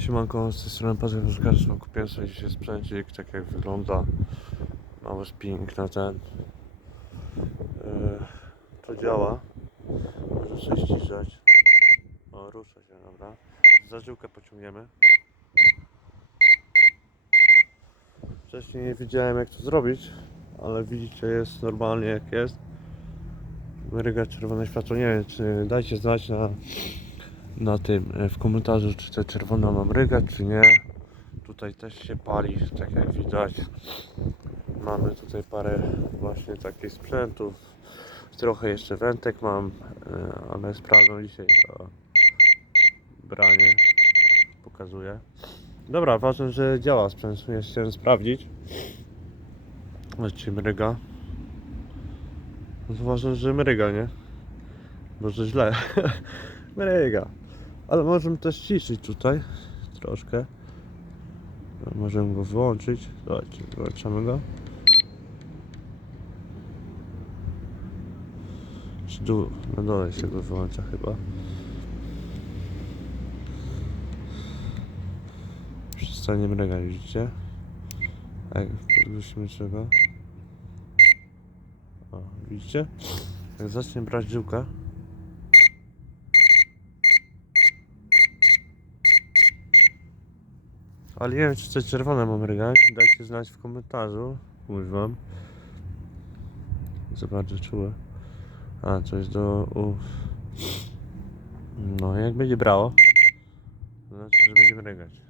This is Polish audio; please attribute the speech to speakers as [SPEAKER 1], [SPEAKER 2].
[SPEAKER 1] Siemanko, z tej strony Patryk Różkarz, kupiłem sobie dzisiaj sprzęcik, tak jak wygląda. Mały spinning na ten. Yy, to działa. Może się ściszać. O, rusza się, dobra. Za żyłkę pociągniemy. Wcześniej nie wiedziałem jak to zrobić, ale widzicie jest normalnie jak jest. Ryga czerwone światło, nie wiem czy dajcie znać na na tym e, w komentarzu, czy te czerwone mam rygać, czy nie. Tutaj też się pali, tak jak widać. Mamy tutaj parę właśnie takich sprzętów. Trochę jeszcze wętek mam, e, ale sprawdzą dzisiaj o, branie. Pokazuję. Dobra, ważne, że działa sprzęt. Ja chciałem sprawdzić. Czy mryga. No to ważne, że mryga, nie? Może źle. mryga. Ale możemy też ciszyć tutaj troszkę. Możemy go wyłączyć. Zobaczcie, wyłączamy go. Czy tu na dole się go wyłącza chyba. Przestanie mrygać, widzicie? Jak podgłosimy czego. O, widzicie? Jak zacznie brać żyłkę. Ale nie wiem, czy te czerwone mam rygać. Dajcie znać w komentarzu. Mówię wam. Za bardzo czułe. A, jest do... Uf. No, jak będzie brało, to znaczy, że będziemy rygać.